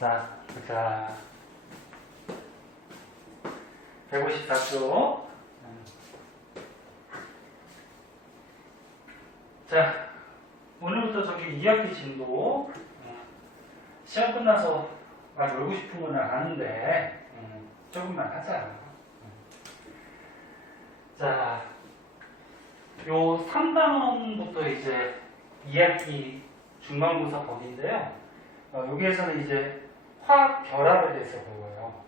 자, 보자. 154쪽. 자, 오늘부터 저기 2학기 진도. 시험 끝나서 막 놀고 싶은 건 아는데, 조금만 하자. 자, 요 3단원부터 이제 2학기 중간고사 범위인데요. 여기에서는 이제 화학 결합에 대해서 배워요.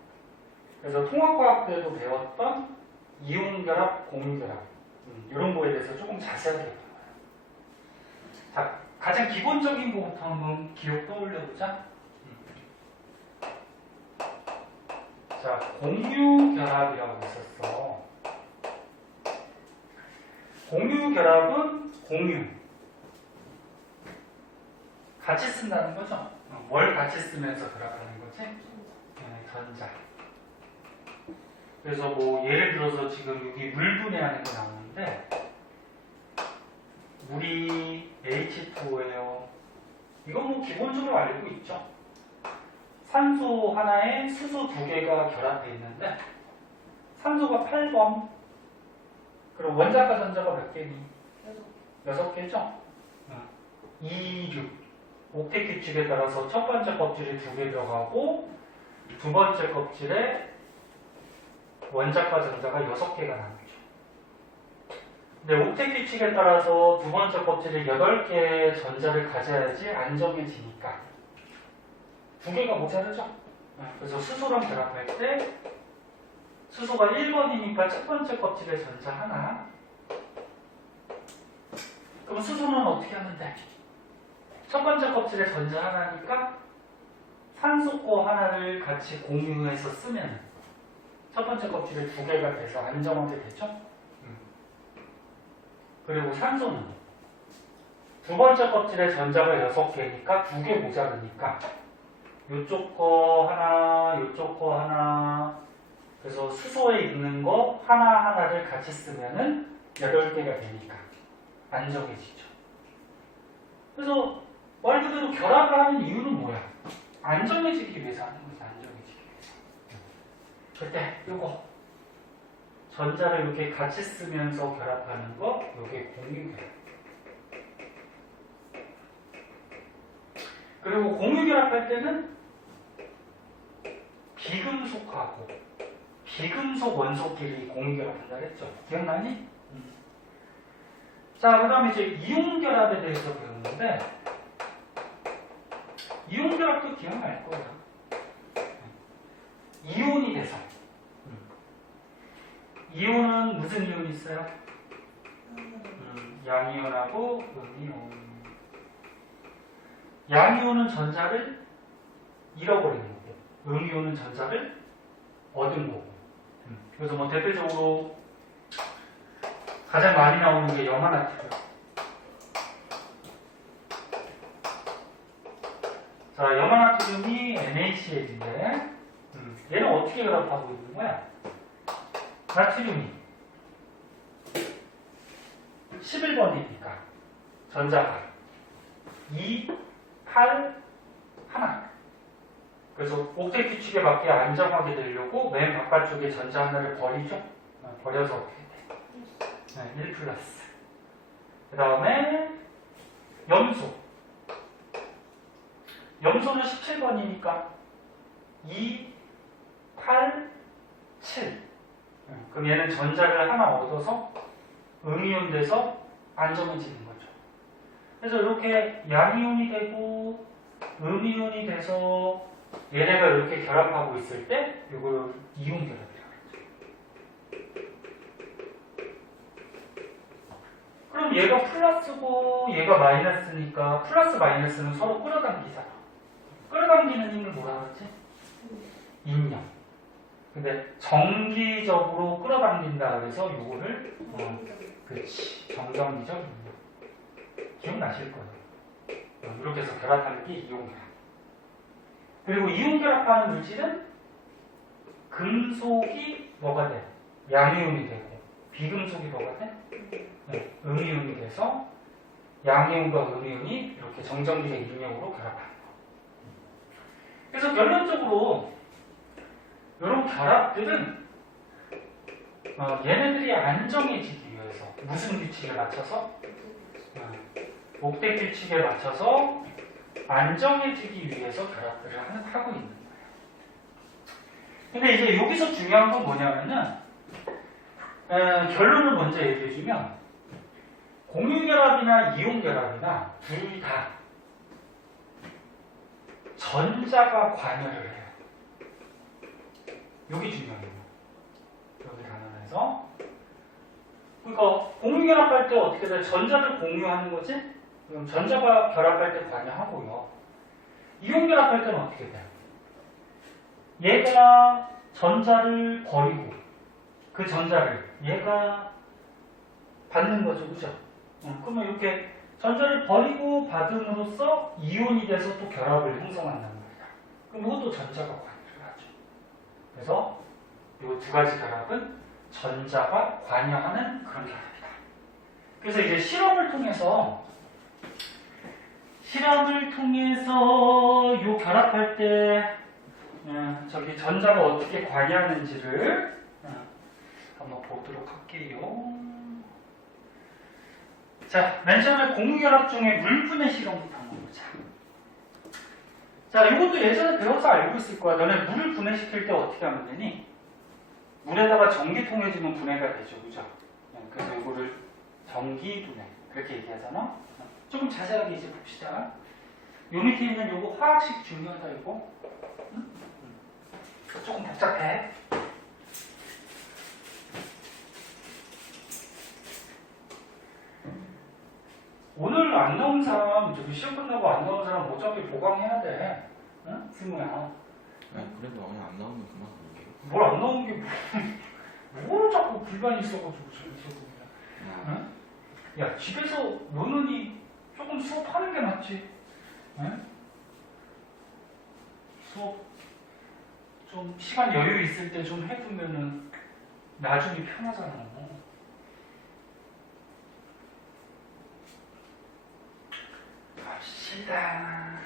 그래서 통합과학 때도 배웠던 이온결합, 공유결합 이런 거에 대해서 조금 자세하게 배워요. 자, 가장 기본적인 거부터 한번 기억 떠올려보자. 자, 공유결합이라고 있었어. 공유결합은 공유. 같이 쓴다는 거죠. 뭘 같이 쓰면서 결합하는 거지? 전자. 그래서 뭐 예를 들어서 지금 여기 물 분해하는 게 나오는데 물이 H2O예요. 이건 뭐 기본적으로 알고 있죠. 산소 하나에 수소 두 개가 결합되어 있는데 산소가 8번. 그럼 원자과 전자가 몇 개니? 6개죠? 2, 6. 옥텟 규칙에 따라서 첫 번째 껍질에 2개 들어가고 두 번째 껍질에 원자과 전자가 6개가 나오죠. 근데 옥텟 규칙에 따라서 두 번째 껍질에 8개의 전자를 가져야지 안정해지니까 2개가 모자르죠. 그래서 수소랑 결합할 때 수소가 1번이니까 첫 번째 껍질에 전자 하나. 그럼 수소는 어떻게 하면 돼? 첫 번째 껍질에 전자 하나니까 산소 거 하나를 같이 공유해서 쓰면 첫 번째 껍질에 2개가 돼서 안정하게 되죠. 그리고 산소는 두 번째 껍질에 전자가 6개니까 2개 모자르니까 이쪽 거 하나, 이쪽 거 하나. 그래서 수소에 있는 거 하나하나를 같이 쓰면은 8개가 되니까 안정해지죠. 그래서 말 그대로 결합을 하는 이유는 뭐야? 안정해지기 위해서 하는 거지, 안정해지기 위해서. 그때 요거 전자를 이렇게 같이 쓰면서 결합하는 거, 요게 공유결합. 그리고 공유결합할 때는 비금속하고 비금속 원소끼리 공유결합한다 그랬죠? 기억나니? 자, 그 다음에 이제 이온결합에 대해서 배우는데 이온결합도 기억날 거야. 이온이 돼서. 이온은 무슨 이온이 있어요? 양이온하고 음이온. 양이온은 전자를 잃어버리는 거고, 음이온은 전자를 얻은 거고. 그래서 뭐 대표적으로 가장 많이 나오는 게 염화나트륨. 자, 염화나트륨이 NaCl인데 얘는 어떻게 결합하고 있는 거야? 나트륨이 11번이니까 전자가 2, 8, 1. 그래서 옥텟 규칙에 맞게 안정하게 되려고 맨 바깥쪽에 전자 하나를 버리죠. 버려서 어떻게 돼? 1 플러스. 그 다음에 염소. 염소는 17번이니까 2, 8, 7. 그럼 얘는 전자를 하나 얻어서 음이온 돼서 안정해지는 거죠. 그래서 이렇게 양이온이 되고 음이온이 돼서 얘네가 이렇게 결합하고 있을 때 이걸 이온결합이라고 하죠. 그럼 얘가 플러스고 얘가 마이너스니까 플러스 마이너스는 서로 끌어당기잖아. 끌어당기는 힘을 뭐라 그러지? 인력. 근데 정기적으로 끌어당긴다 그래서 이거를 그렇지, 정정기적 인력. 기억나실 거예요. 이렇게 해서 결합하는 게 이온결합. 그리고 이온결합하는 물질은 금속이 뭐가 돼? 양이온이 되고 비금속이 뭐가 돼? 음이온이 돼서 양이온과 음이온이 이렇게 정정기적 인력으로 결합하는 거. 그래서 그래서 결론적으로 이런 결합들은 얘네들이 안정해지기 위해서 무슨 규칙에 맞춰서? 목대 규칙에 맞춰서 안정해지기 위해서 결합들을 하고 있는 거예요. 근데 이제 여기서 중요한 건 뭐냐면은 결론을 먼저 얘기해주면 공유결합이나 이온결합이나 둘 다 전자가 관여를 해요. 여기 중요해요. 여기 단원에서. 그러니까 공유결합할 때 어떻게 돼? 전자를 공유하는 거지? 그럼 전자가 결합할 때 관여하고요. 이온결합할 때는 어떻게 돼요? 얘가 전자를 버리고 그 전자를 얘가 받는 거죠. 그죠? 그러면 이렇게 전자를 버리고 받음으로써 이온이 돼서 또 결합을 형성한다는 거예요. 그럼 이것도 전자가 관여를 하죠. 그래서 이 두 가지 결합은 전자가 관여하는 그런 결합이다. 그래서 이제 실험을 통해서 이 결합할 때 저기 전자가 어떻게 관여하는지를 한번 보도록 할게요. 자, 맨 처음에 공유결합 중에 물분해 실험부터 한번 보자. 자, 이것도 예전에 배워서 알고 있을 거야. 너네 물을 분해시킬 때 어떻게 하면 되니? 물에다가 전기 통해주면 분해가 되죠. 그죠? 그래서 이거를 전기 분해. 그렇게 얘기하잖아? 조금 자세하게 이제 봅시다. 요 밑에 있는 요거 화학식 중요하다, 이거. 응? 조금 복잡해. 오늘 안 나온 사람, 저기 시험 끝나고 안 나온 사람 어차피 보강해야 돼. 응? 승우야. 그래도 오늘 안 나오면 그만 볼게요. 뭘 안 나온 게 뭘 자꾸 불만이 있어가지고 저기서 응? 야, 집에서 노는이 조금 수업하는 게 낫지. 응? 수업 좀 시간 여유 있을 때 좀 해두면은 나중에 편하잖아. 갑시다.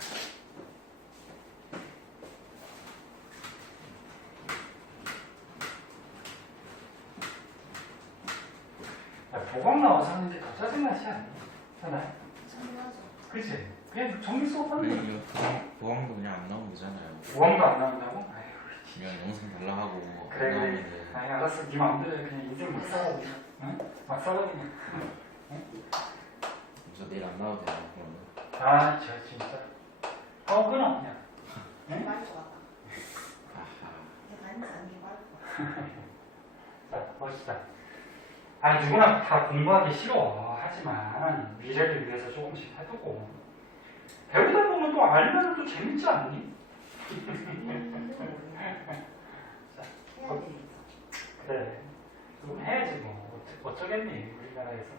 보강 나와서 하는 게 더 짜증나지 않니? 하나요? 짜증나죠. 그치? 그냥 정리 수업하는 거. 보강도 그냥 안 나오면 되잖아요. 보강도 안 나온다고? 아휴, 그냥 영상 달라 하고 그래, 안 그래. 나오면 아니, 알았어. 네 마음대로 해. 그냥 인생 막 살아. 그냥. 응? 막 살아, 그냥. 저 내일 안 나와도 돼요. 그러면. 아, 저 진짜. 끊어, 그냥. 응? 말것 같다. 아하. 내가 다니면서 안게 말것 같다. 자, 멋있다. 아, 누구나 다 공부하기 싫어. 하지만 미래를 위해서 조금씩 해두고 배우다 보면 또 알면 또 재밌지 않니? 해야 되겠어. 그래. 그럼 해야지 뭐. 어쩌겠니, 우리나라에서.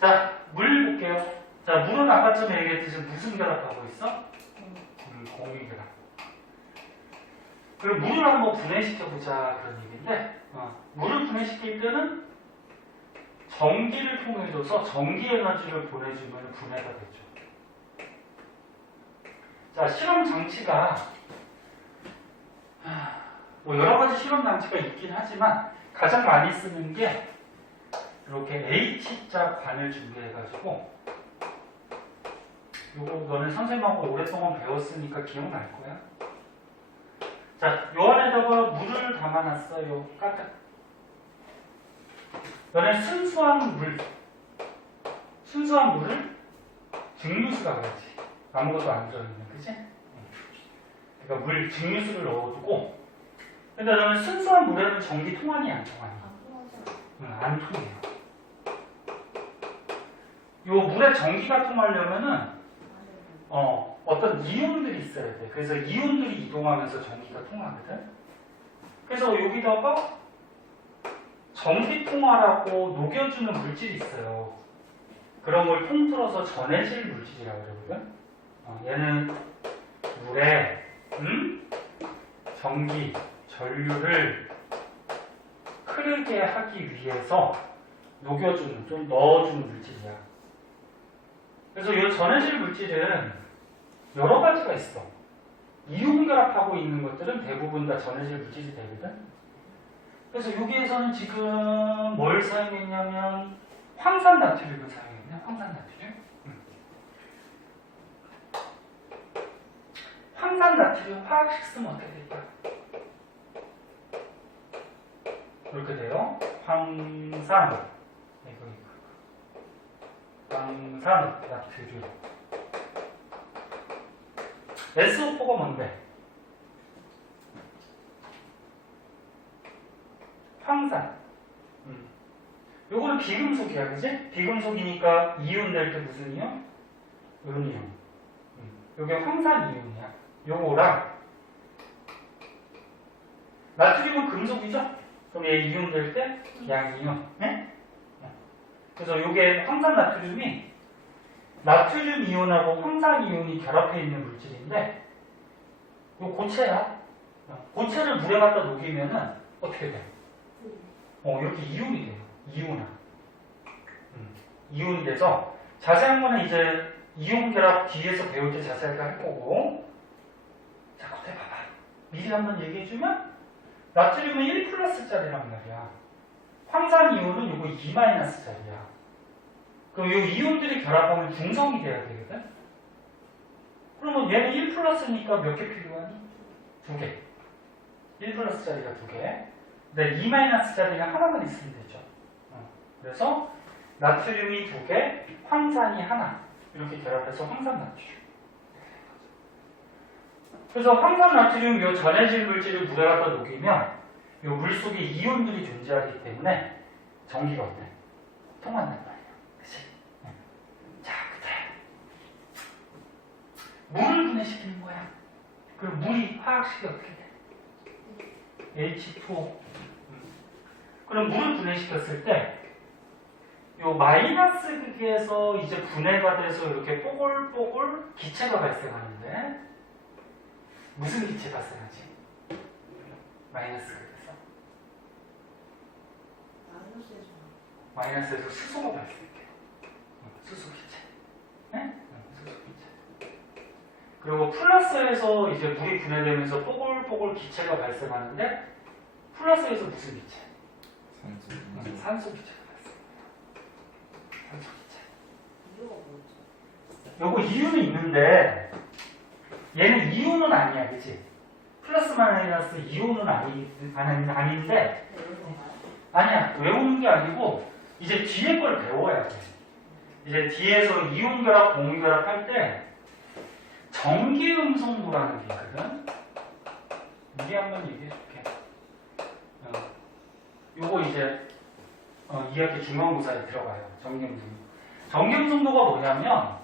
자, 물 볼게요. 자, 물은 아까쯤에 얘기했듯이 무슨 결합하고 있어? 공유결합. 그리고 물을 한번 분해시켜보자 그런 얘기인데 물을 분해시킬 때는 전기를 통해줘서 전기 에너지를 보내주면 분해가 되죠. 자, 실험 장치가 뭐 여러 가지 실험 장치가 있긴 하지만 가장 많이 쓰는 게 이렇게 H자 관을 준비해가지고 요거 너는 선생님하고 오랫동안 배웠으니까 기억날 거야. 자, 요 안에다가 물을 담아놨어요. 가득. 너네 순수한 물을 증류수라고 하지. 아무것도 안 들어있는, 그치? 그러니까 물 증류수를 넣어두고, 근데 너는 순수한 물에는 전기 통하니 안 통하니? 안 통해요. 요 물에 전기가 통하려면은 어떤 이온들이 있어야 돼. 그래서 이온들이 이동하면서 전기가 통하거든. 그래서 여기다가 전기통화라고 녹여주는 물질이 있어요. 그런 걸 통틀어서 전해질 물질이라고 그러거든. 얘는 물에 전기, 전류를 흐르게 하기 위해서 녹여주는, 좀 넣어주는 물질이야. 그래서 이 전해질 물질은 여러 가지가 있어. 이온결합하고 있는 것들은 대부분 다 전해질 물질이 되거든. 그래서 여기에서는 지금 뭘 사용했냐면 황산나트륨을 사용했네. 황산나트륨. 황산나트륨 화학식 쓰면 어떻게 될까? 이렇게 돼요. 황산 나트륨. SO4가 뭔데? 황산. 요거는 비금속이야, 그지? 비금속이니까 이온 될 때 무슨 이온? 은이온. 요게 황산 이온이야. 요거랑 나트륨은 금속이죠? 그럼 얘 이온 될 때 양이온. 네? 그래서 요게 황산 나트륨이 나트륨 이온하고 황산 이온이 결합해 있는 물질인데 요 고체야. 고체를 물에 갖다 녹이면은 어떻게 돼? 이렇게 이온이 돼요. 이온화. 이온이 돼서 자세한 거는 이제 이온 결합 뒤에서 배울 때 자세하게 할 거고. 자, 겉에 봐봐. 미리 한번 얘기해주면 나트륨은 1+짜리란 말이야. 황산 이온은 요거 2-짜리야. 그럼 요 이온들이 결합하면 중성이 돼야 되거든? 그러면 얘는 1+니까 몇 개 필요하니? 2개. 1+짜리가 2개. 근데 2-짜리가 하나만 있으면 되죠. 그래서 나트륨이 2개, 황산이 하나. 이렇게 결합해서 황산 나트륨. 그래서 황산 나트륨 요 전해질 물질을 물에 갖다 녹이면 요 물 속에 이온들이 존재하기 때문에 전기가 어때? 통한단 말이야. 그치? 자, 그래. 물을 분해시키는 거야. 그럼 물이 화학식이 어떻게 돼? H2O. 그럼 물을 분해시켰을 때 요 마이너스 극에서 이제 분해가 돼서 이렇게 뽀글뽀글 기체가 발생하는데 무슨 기체 발생하지? 마이너스 극에서 마이너스에서 수소가 발생해. 수소 기체. 네? 수소 기체. 그리고 플러스에서 이제 물이 분해되면서 뽀글뽀글 기체가 발생하는데 플러스에서 무슨 기체? 산소 기체가 발생해요. 산소 기체. 요거 이유는 있는데 얘는 이온은 아니야, 그치? 플러스 마이너스 이온은 아닌데 아니야, 외우는 게 아니고 이제 뒤에 걸 배워야 돼. 이제 뒤에서 이온 결합, 공유 결합 할 때 전기 음성도라는 게 있거든. 미리 한번 얘기해 줄게. 요거 이제 2학기 중간고사에 들어가요. 전기 음성도. 전기 음성도가 뭐냐면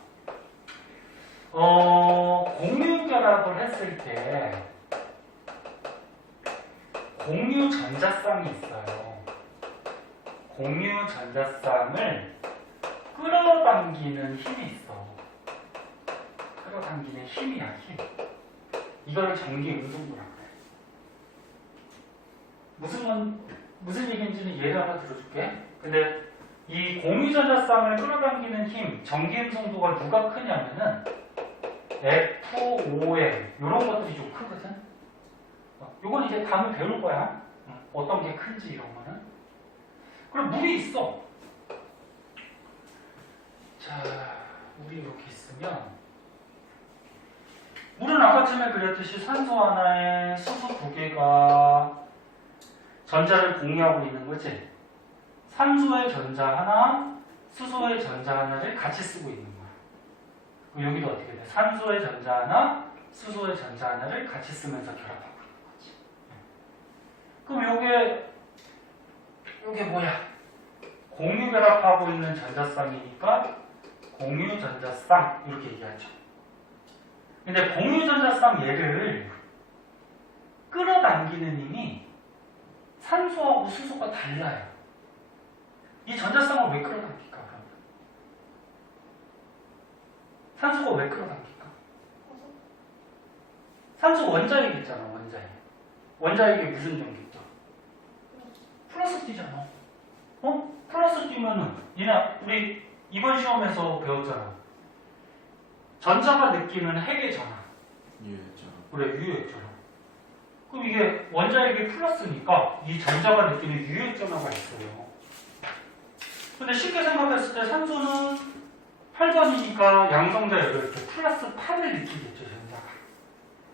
공유 결합을 했을 때 공유 전자쌍이 있어요. 공유 전자쌍을 끌어당기는 힘이 있어. 끌어당기는 힘이야, 힘. 이거를 전기 음성도라고 해. 무슨 얘기인지는 예를 하나 들어줄게. 근데 이 공유 전자쌍을 끌어당기는 힘, 전기 음성도가 누가 크냐면은 FOM 이런 것들이 좀 크거든. 요건 이제 다음에 배울 거야. 어떤 게 큰지 이런 거는. 그럼 물이 있어. 자, 물이 이렇게 있으면 물은 아까 전에 그랬듯이 산소 하나에 수소 2개가 전자를 공유하고 있는 거지. 산소의 전자 하나, 수소의 전자 하나를 같이 쓰고 있는 거야. 그럼 여기도 어떻게 돼? 산소의 전자 하나, 수소의 전자 하나를 같이 쓰면서 결합하고 있는 거지. 그럼 요게 뭐야? 공유 결합하고 있는 전자쌍이니까 공유 전자쌍 이렇게 얘기하죠. 근데 공유 전자쌍 얘를 끌어당기는 힘이 산소하고 수소가 달라요. 이 전자쌍을 왜 끌어당길까? 그러면? 산소가 왜 끌어당길까? 산소 원자핵 있잖아, 원자핵. 원자핵에 무슨 전기 있죠? 플러스 뛰잖아. 플러스 뛰면은 우리 이번 시험에서 배웠잖아. 전자가 느끼는 핵의 전압. 유효죠. 유효했잖아. 그래, 유효했잖아. 그럼 이게 원자력이 플러스니까 이 전자가 느끼는 유효점화가 있어요. 근데 쉽게 생각했을 때 산소는 8번이니까 양성자 열을 때 플러스 8을 느끼겠죠, 전자가.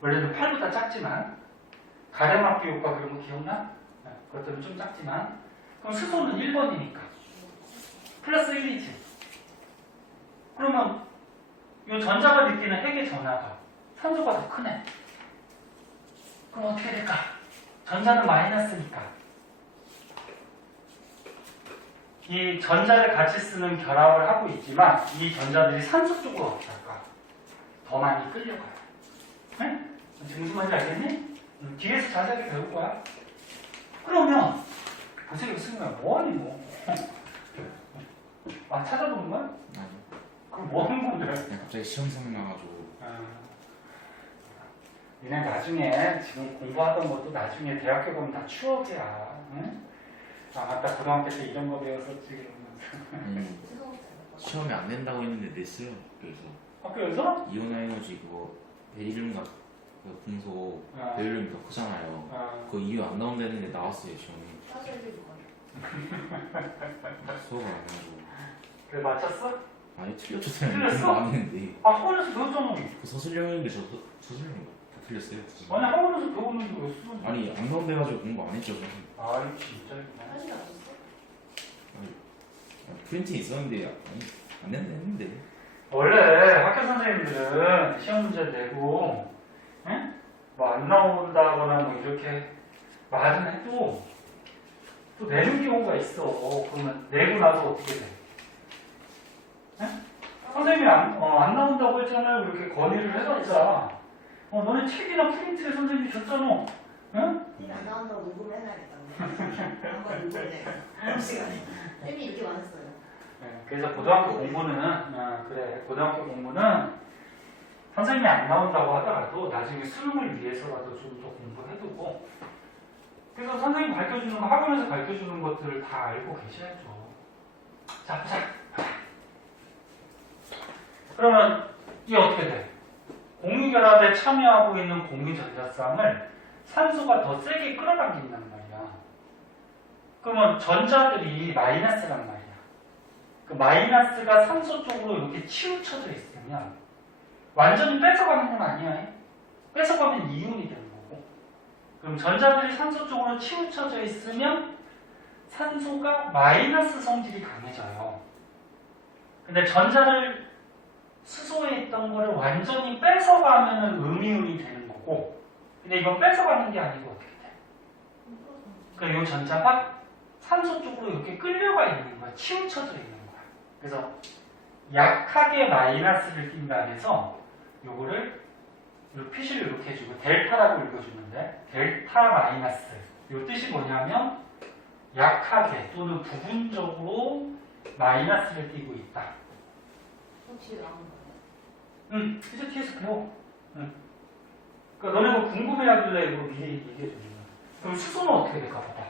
원래는 8보다 작지만 가레마키 효과 그런 거 기억나? 네, 그것들은 좀 작지만 그럼 수소는 1번이니까 플러스 1이지. 그러면 이 전자가 느끼는 핵의 전하가 산소가 더 크네. 그럼 어떻게 될까? 전자는 마이너스니까 이 전자를 같이 쓰는 결합을 하고 있지만 이 전자들이 산소 쪽으로 어떻게 할까? 더 많이 끌려가요. 네? 지금 무슨 말인지 알겠니? 뒤에서 자세하게 배울 거야. 그러면 선생님 쓰면 뭐하니 뭐? 아 찾아보는 거야? 아니. 그럼 뭐 하는 건데? 그냥 갑자기 시험 생각나가지고. 니네 나중에 지금 공부하던 것도 나중에 대학교 가면 다 추억이야. 응? 아 맞다 고등학교 때 이런 거 배웠었지 이러면서. 시험이 안 된다고 했는데 냈어요. 그래서 학교에서? 이온화 에너지 그거 베릴륨과 그 금속 아, 베릴륨이 더 크잖아요. 아, 그거 이유 안 나온다는데 나왔어요 시험이. 수업을 안 해가지고. 그래 맞췄어? 아니 틀렸잖아요. 틀렸어? 공부 안 했는데. 아 학원에서 배웠잖아. 그 서술형인데 저 서술형 다 틀렸어요. 아니 학원에서 배우는데 왜 쓰는 아니 안 나온대가지고 공부 안 했죠. 저는. 아이 진짜 프린트 있었는데 안 된다 했는데. 원래 학교 선생님들은 시험 문제 내고 뭐 안 나온다거나 뭐 이렇게 말은 해도 또 내는 경우가 있어. 그러면 내고 나서 어떻게 돼? 선생님이 안 나온다고 했잖아요. 이렇게 건의를 해봤자 너네 책이나 프린트에 선생님이 줬잖아. 응? 안 나온다고 녹음해놔야겠다. 한번 녹음해. 다음 시간에. 쌤이 이렇게 많았어요. 그래서 고등학교 공부는 그래 고등학교 공부는 선생님이 안 나온다고 하더라도 나중에 수능을 위해서라도 좀 더 공부해두고 그래서 선생님 가르쳐주는 거 학원에서 가르쳐주는 것들을 다 알고 계셔야죠. 자 보자. 그러면 이게 어떻게 돼? 공유결합에 참여하고 있는 공유전자쌍을 산소가 더 세게 끌어당긴단 말이야. 그러면 전자들이 마이너스란 말이야. 그 마이너스가 산소 쪽으로 이렇게 치우쳐져 있으면 완전히 뺏어가는 건 아니야. 뺏어가면 이온이 되는 거고. 그럼 전자들이 산소 쪽으로 치우쳐져 있으면 산소가 마이너스 성질이 강해져요. 근데 전자를 수소에 있던 거를 완전히 뺏어가면 음이온이 되는 거고. 근데 이건 뺏어가는 게 아니고 어떻게 돼? 그러니까 이 전자가 산소 쪽으로 이렇게 끌려가 있는 거야. 치우쳐져 있는 거야. 그래서 약하게 마이너스를 띈다 해서 요거를 표시를 이렇게 해주고 델타라고 읽어주는데 델타 마이너스 요 뜻이 뭐냐면 약하게 또는 부분적으로 마이너스를 띄고 있다. 혹시 나온 거예요? 응, 이제 뒤에서 배워. 응. 그러니까 너네 뭐 궁금해하길래 이거 미리 얘기해주는 거야. 그럼 수소는 어떻게 될까 봐봐.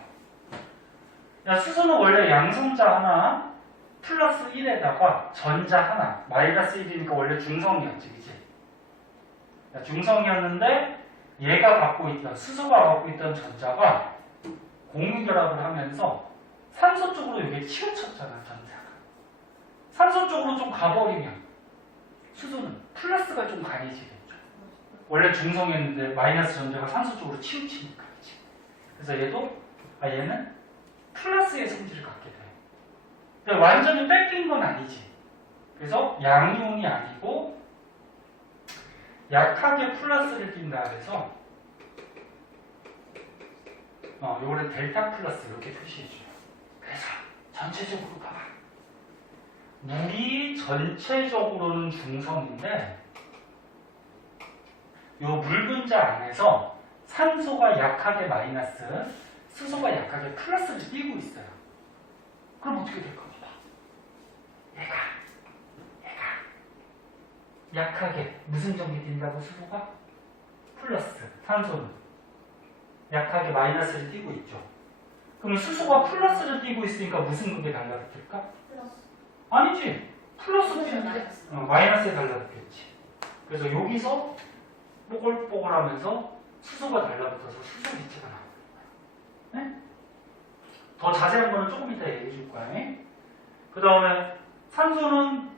야, 수소는 원래 양성자 하나 플러스 1에다가 전자 하나 마이너스 1이니까 원래 중성이었지, 그치? 중성이었는데 얘가 갖고 있던 수소가 갖고 있던 전자가 공유결합을 하면서 산소 쪽으로 이게 치우쳤잖아, 전자가. 산소 쪽으로 좀 가버리면 수소는 플러스가 좀 강해지겠죠. 원래 중성이었는데 마이너스 전자가 산소 쪽으로 치우치니까, 그치? 그래서 얘는 플러스의 성질을 갖게 돼. 근데 완전히 뺏긴 건 아니지. 그래서 양이온이 아니고 약하게 플러스를 띈다 해서 요거를 델타 플러스 이렇게 표시해줘요. 그래서 전체적으로 봐봐. 물이 전체적으로는 중성인데 요 물 분자 안에서 산소가 약하게 마이너스, 수소가 약하게 플러스를 띄고 있어요. 그럼 어떻게 될까 봐. 얘가 약하게 무슨 전기 띈다고 수소가? 플러스, 산소는 약하게 마이너스를 띄고 있죠. 그럼 수소가 플러스를 띄고 있으니까 무슨 극에 달라붙을까? 플러스. 아니지. 플러스 플러스 띄는데 마이너스. 마이너스에 달라붙겠지. 그래서 여기서 뽀글뽀글하면서 수소가 달라붙어서 수소 기체가 나와요. 네? 더 자세한 거는 조금 이따 얘기해 줄 거야. 그 다음에 산소는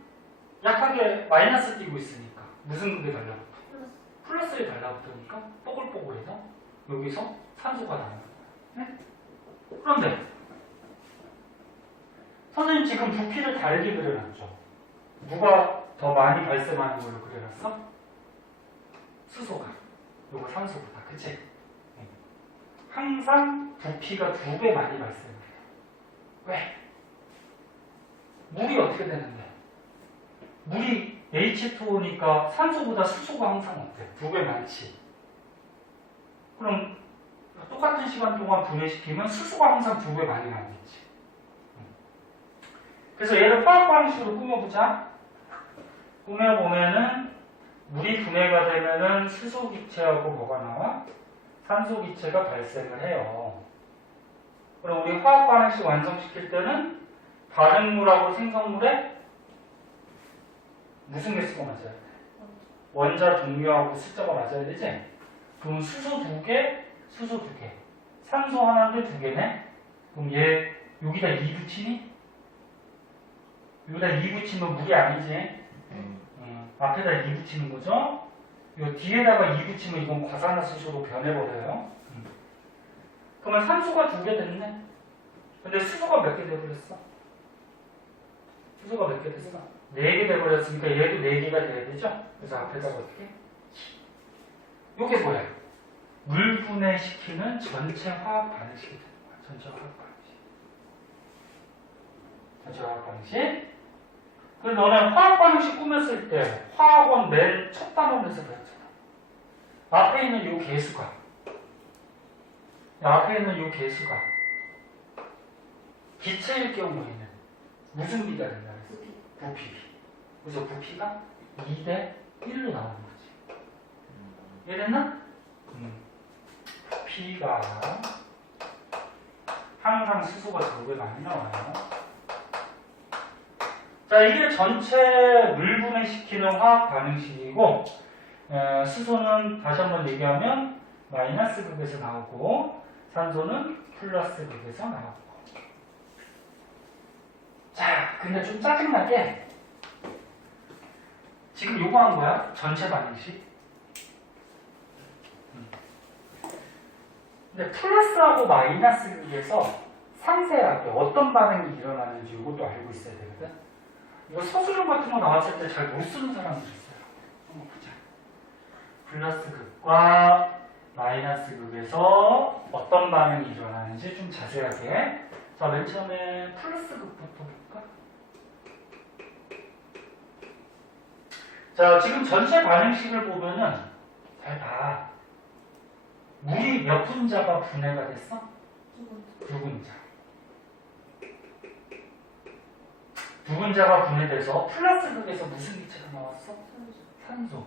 약하게 마이너스 띄고 있으니까 무슨 극에 달라붙어? 플러스에 달라붙으니까 뽀글뽀글해서 여기서 산소가 나오는 거야. 네? 그런데 선생님 지금 부피를 다르게 그려놨죠. 누가 더 많이 발생하는 걸로 그려놨어? 수소가. 요거 산소보다. 그치? 항상 부피가 2배 많이 발생해요. 왜? 물이 어떻게 되는데? 물이 H2O니까 산소보다 수소가 항상 어때? 2배 많지. 그럼 똑같은 시간 동안 분해시키면 수소가 항상 2배 많이 나오겠지. 그래서 얘를 화학 방식으로 꾸며보자. 꾸며보면은 물이 분해가 되면은 수소 기체하고 뭐가 나와? 산소 기체가 발생을 해요. 그럼 우리 화학 반응식 완성시킬 때는 다른 물하고 생성물에 무슨 개수가 맞아야 돼? 원자 동료하고 숫자가 맞아야 되지? 그럼 수소 2개, 수소 2개. 산소 하나인데 2개네? 그럼 얘 여기다 2 붙이니? 여기다 2 붙이면 물이 아니지? 앞에다 2 붙이는 거죠? 요 뒤에다가 2 붙이면 이건 과산화수소로 변해버려요. 그러면 산소가 2개 됐네? 근데 수소가 몇 개 돼버렸어? 수소가 몇 개 됐어? 4개 돼버렸으니까 얘도 4개가 돼야 되죠? 그래서 앞에다가 어떻게? 요게 뭐야? 물 분해시키는 전체 화학 반응식이 되는 거야. 전체 화학 반응식. 전체 화학 반응식. 그래서 너는 화학 반응식 꾸몄을 때 화학원 맨 첫 단원에서 배웠잖아. 앞에 있는 요 개수가 기체일 경우에는 무슨 비가 된다 그랬어? 부피. 그래서 부피가 2대 1로 나오는 거지. 이해됐나? 부피가 항상 수소가 2배 많이 나와요. 자, 이게 전체 물 분해시키는 화학 반응식이고, 수소는 다시 한번 얘기하면 마이너스 극에서 나오고, 산소는 플러스 극에서 나오고. 자, 근데 좀 짜증나게 지금 요거 한 거야? 전체 반응식. 근데 플러스하고 마이너스 극에서 상세하게 어떤 반응이 일어나는지 이것도 알고 있어야 되거든. 이거 서술형 같은 거 나왔을 때 잘 못 쓰는 사람들 있어요. 한번 보자. 플러스 극과 마이너스 극에서 어떤 반응이 일어나는지 좀 자세하게. 자, 맨 처음에 플러스 극부터 볼까? 자, 지금 전체 반응식을 보면은 잘 봐. 물이 몇 분자가 분해가 됐어? 2분자. 2분자가 분해돼서 플러스 극에서 무슨 기체가 나왔어? 산소.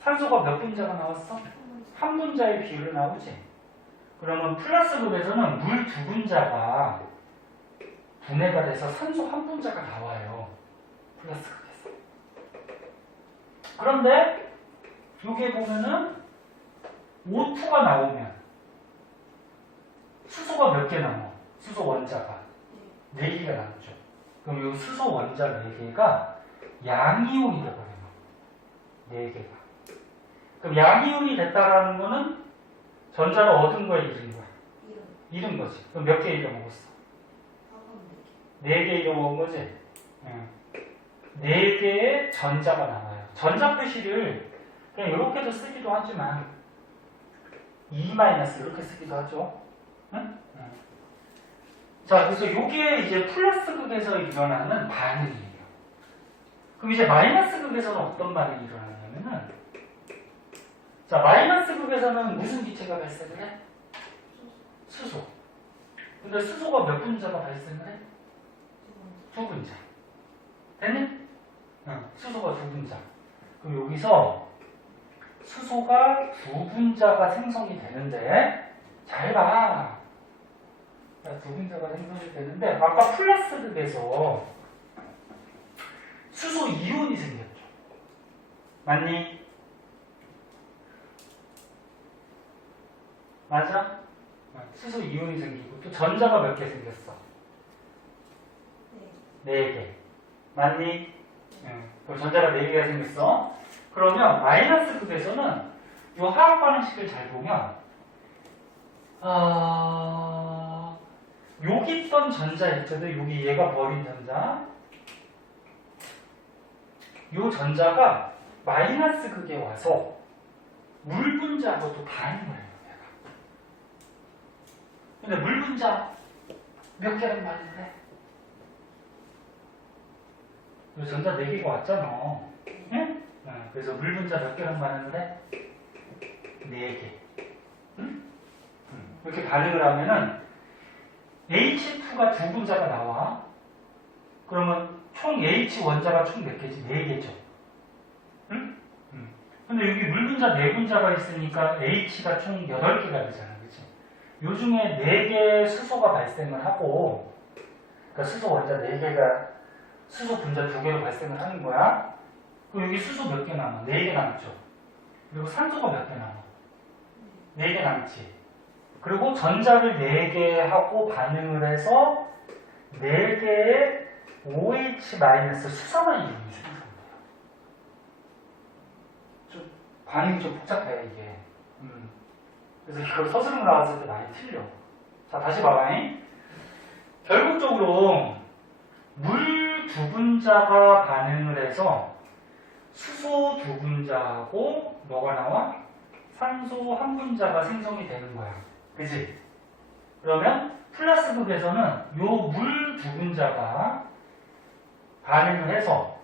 산소가 몇 분자가 나왔어? 1분자의 비율로 나오지. 그러면 플러스 극에서는 물 2분자가 분해가 돼서 산소 1분자가 나와요. 플러스 극에서. 그런데 여기에 보면은 O2가 나오면 수소가 몇 개 남아? 수소 원자가 4개가 남죠. 그럼 이 수소 원자 4개가 양이온이 되버려요. 4개가. 그럼 양이온이 됐다라는 거는 전자를 얻은 거야, 잃은 거야? 잃은 거지. 그럼 몇 개 잃어먹었어? 4개 잃어먹은 거지? 4개의 전자가 남아요. 전자 표시를 그냥 이렇게도 쓰기도 하지만 E- 이렇게 쓰기도 하죠. 응? 자, 그래서 이게 이제 플러스 극에서 일어나는 반응이에요. 그럼 이제 마이너스 극에서는 어떤 반응이 일어나냐면은, 자, 마이너스 극에서는 무슨 기체가 발생을 해? 수소. 근데 수소가 몇 분자가 발생을 해? 2분자. 됐니? 응, 수소가 2분자. 그럼 여기서 수소가 2분자가 생성이 되는데, 잘 봐. 2분자가 생성이 되는데, 아까 플러스 극에서 수소 이온이 생겼죠. 맞니? 맞아? 수소 이온이 생기고 또 전자가 몇 개 생겼어? 네. 4개. 맞니? 응. 그럼 전자가 4개가 생겼어. 그러면 마이너스 극에서는 이 화학 반응식을 잘 보면 여기 있던 전자 있거든. 여기 얘가 버린 전자. 이 전자가 마이너스 극에 와서 물 분자하고도 다른 거예요. 얘가. 근데 물 분자 몇 개란 말인데? 이 전자 4개가 왔잖아. 응? 그래서 물 분자 몇 개란 말인데? 4개. 응? 이렇게 반응을 하면은 H2가 2분자가 나와. 그러면 총 H 원자가 총 몇 개지? 4개죠. 응? 근데 여기 물 분자 4분자가 있으니까 H가 총 8개가 되잖아. 그치? 요 중에 4개의 수소가 발생을 하고, 그러니까 수소 원자 4개가 수소 분자 2개로 발생을 하는 거야. 그럼 여기 수소 몇 개 남아? 4개 남죠. 그리고 산소가 몇 개 남아? 4개 남지. 그리고 전자를 4개 하고 반응을 해서 4개의 OH- 수산화 이온이 생성돼요. 좀 반응이 좀 복잡해 이게. 그래서 이걸 서술로 나왔을 때 많이 틀려. 자, 다시 봐봐잉. 결국적으로 물 2분자가 반응을 해서 수소 2분자하고 뭐가 나와? 산소 1분자가 생성이 되는 거야. 그치? 그러면 플러스 극에서는 요 물 2분자가 반응을 해서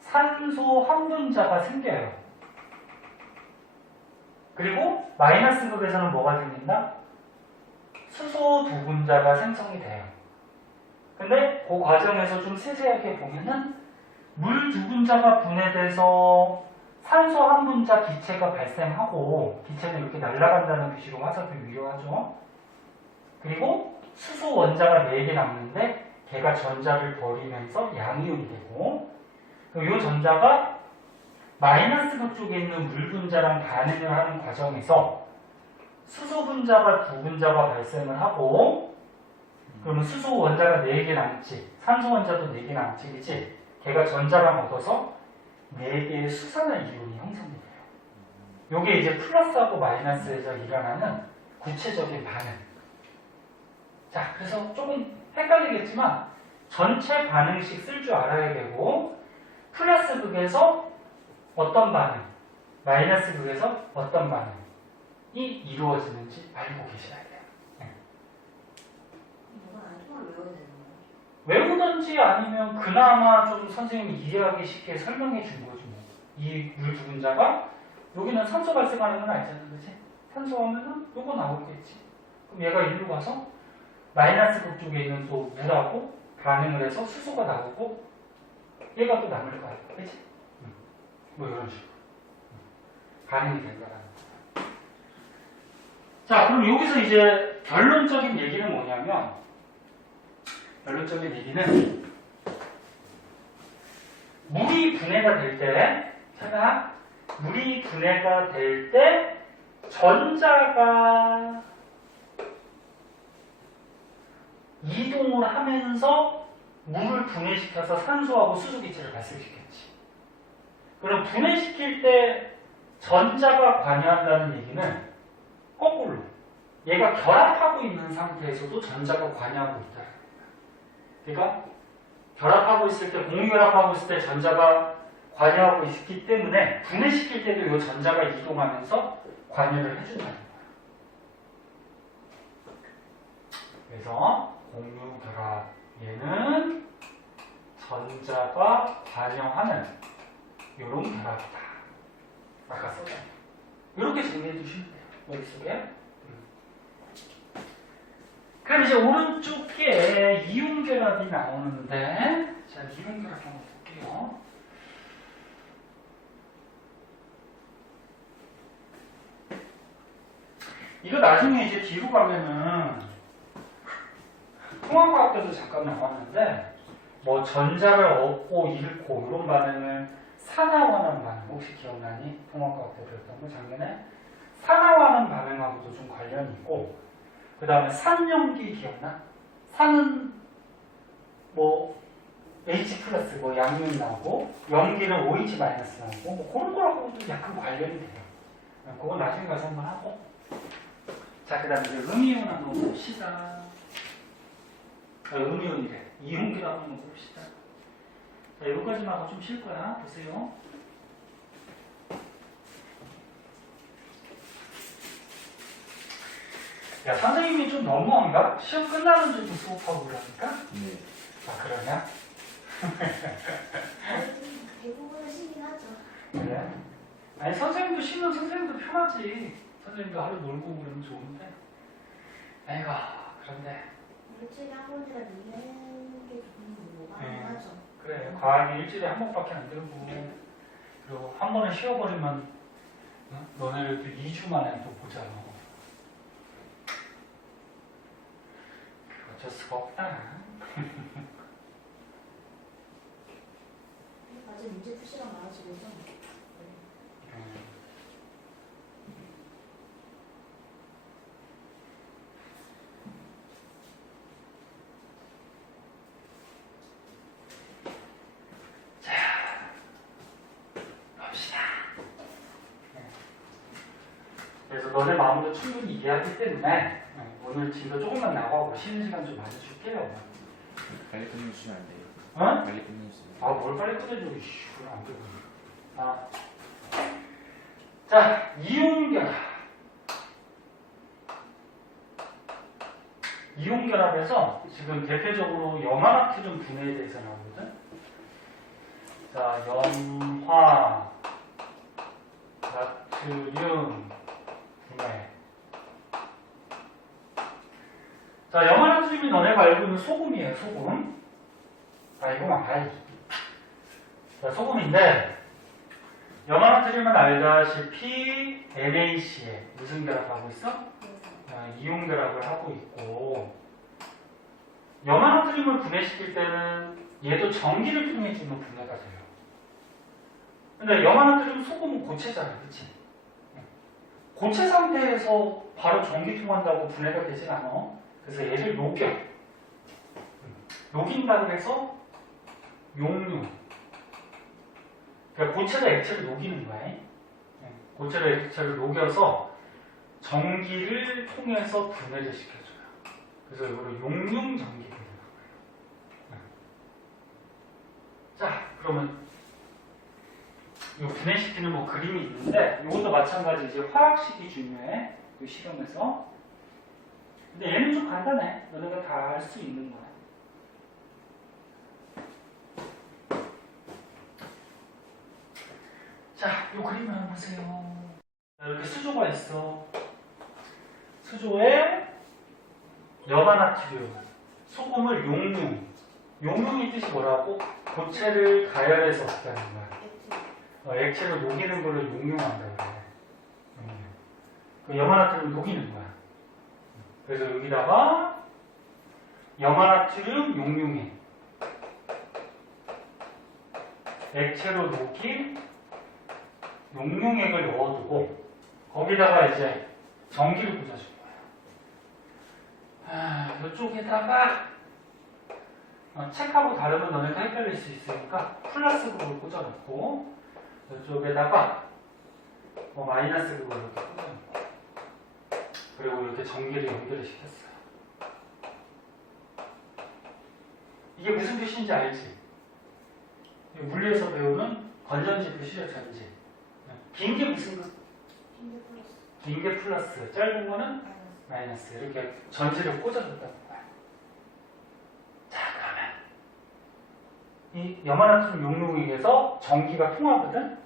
산소 1분자가 생겨요. 그리고 마이너스 극에서는 뭐가 생긴다? 수소 2분자가 생성이 돼요. 근데 그 과정에서 좀 세세하게 보면은 물 2분자가 분해돼서 산소 1분자 기체가 발생하고, 기체는 이렇게 날아간다는 표시로 화살표 위로하죠. 그리고 수소 원자가 4개 남는데 걔가 전자를 버리면서 양이온이 되고, 이 전자가 마이너스 극 쪽에 있는 물 분자랑 반응을 하는 과정에서 수소 분자가 2분자가 발생을 하고, 그러면 수소 원자가 4개 남지, 산소 원자도 4개 남지, 그치? 걔가 전자랑 얻어서 4개의 수산화 이온이 형성이 돼요. 요게 이제 플러스하고 마이너스에서 일어나는 구체적인 반응. 자, 그래서 조금 헷갈리겠지만 전체 반응식 쓸 줄 알아야 되고, 플러스 극에서 어떤 반응, 마이너스 극에서 어떤 반응이 이루어지는지 알고 계셔야 돼요. 이건 안쪽을 외워야 되는 거예요. 외우든지 아니면 그나마 좀 선생님이 이해하기 쉽게 설명해 준 거지 뭐. 이 물 2분자가 여기는 산소 발생하는 건 알잖아, 그치? 산소 하면은 요거 나오겠지. 그럼 얘가 일로 가서 마이너스 극 쪽에 있는 또 물하고 반응을 해서 수소가 나오고 얘가 또 남을 거야, 그치? 뭐 이런 식으로 반응이 될 거라는 거야. 자, 그럼 여기서 이제 결론적인 얘기는 뭐냐면, 결론적인 얘기는 물이 분해가 될 때, 찾아, 물이 분해가 될 때 전자가 이동을 하면서 물을 분해시켜서 산소하고 수소 기체를 발생시켰지. 그럼 분해시킬 때 전자가 관여한다는 얘기는 거꾸로 얘가 결합하고 있는 상태에서도 전자가 관여하고 있다. 그러니까 결합하고 있을 때, 공유결합하고 있을 때 전자가 관여하고 있기 때문에 분해시킬 때도 이 전자가 이동하면서 관여를 해준다는 거예요. 그래서 공유결합, 얘는 전자가 관여하는 이런 결합이다. 아까 썼잖아요. 이렇게 정리해 주시면 돼요. 머릿속에. 그럼 이제 오른쪽에 이온 결합이 나오는데, 자, 이온 결합 한번 볼게요. 이거 나중에 이제 뒤로 가면은 통합과학 때도 잠깐 나왔는데, 뭐 전자를 얻고 잃고 이런 반응을 산화하는 반응, 혹시 기억나니? 통합과학 때 들었던 거 작년에 산화하는 반응하고도 좀 관련이 있고, 그 다음에 산염기 기억나? 산은 뭐 H 플러스 뭐 양면이 나오고, 염기는 OH 마이너스 나오고, 뭐 그런 거라고도 약간 관련이 돼요. 그건 나중에 가서 한번 하고. 자, 그 다음에 이제 음이온 한번 봅시다. 음이온이래. 이온기로 한번 봅시다. 자, 여기까지만 하고 좀 쉴 거야. 보세요. 야, 선생님이 좀 너무한가? 시험 끝나는 줄도 수업하고 그러니까? 네. 아, 그러냐? 대부분은 쉬긴 하죠. 그래? 아니, 선생님도 쉬면 선생님도 편하지. 선생님도 하루 놀고 그러면 좋은데. 아이고, 그런데. 일주일에 한 번이라 미는 게 조금 뭐가 하죠. 그래, 과학이 일주일에 한 번밖에 안 되고. 그리고 한 번에 쉬어버리면, 너네를 또 2주 만에 또 보잖아. 어쩔 수가 없다. 아직 문제 푸시가 많아지고서. 봅시다. 그래서 너네 마음도 충분히 이해하기 때문에 오늘 진도 조금만 나가고 쉬는 시간 좀 많이 줄게요. 빨리 끝내주시면 안 돼요. 어? 빨리 끝내주세요. 아, 뭘 빨리 끝내줘. 이씨, 그건 안 되고. 아. 자, 이온결합. 이온결합에서 지금 대표적으로 염화나트륨 분해에 대해서 나오거든. 자, 염화 나트륨 분해. 자, 염화나트륨이 너네가 알고 있는 소금이에요, 소금. 아, 이거만 봐야지. 자, 소금인데, 염화나트륨은 알다시피 NaC에 무슨 결합하고 있어? 이온 결합을 하고 있고, 염화나트륨을 분해시킬 때는 얘도 전기를 통해 주는 분해가 돼요. 근데 염화나트륨 소금은 고체잖아, 그치? 고체 상태에서 바로 전기 통한다고 분해가 되진 않아. 그래서 얘를 녹여. 녹인다고 해서 용융. 그러니까 고체로 액체를 녹이는 거야. 고체로 액체를 녹여서 전기를 통해서 분해를 시켜줘요. 그래서 이거를 용융 전기를 하는 거예요. 자, 그러면 이 분해시키는 뭐 그림이 있는데 이것도 마찬가지 이제 화학식이 중요해. 이 실험에서. 근데 얘는 좀 간단해. 너네가 다 알 수 있는 거야. 자, 이 그림을 한번 보세요. 자, 이렇게 수조가 있어. 수조에 염화나트륨, 소금을 용융. 용융이 뜻이 뭐라고? 고체를 가열해서 어떻게 하는 거야? 액체를 녹이는 걸로 용융한다 그래. 그 염화나트륨을 녹이는 거야. 그래서 여기다가 염화나트륨 용융액, 액체로 녹인 용융액을 넣어두고 거기다가 이제 전기를 꽂아줄 거야. 이쪽에다가 책하고 다르면 너네도 헷갈릴 수 있으니까 플러스 그걸 꽂아놓고 이쪽에다가 뭐 마이너스 그걸 이렇게 꽂아놓고 그리고 이렇게 전기를 연결을 시켰어요. 이게 무슨 뜻인지 알지? 물리에서 배우는 건전지 표시력 전지. 긴 게 무슨 뜻? 긴 게 플러스, 짧은 거는 마이너스. 이렇게 전지를 꽂아줬다는 거야. 자, 그러면 이 염화나트륨 용융액에서 전기가 통하거든?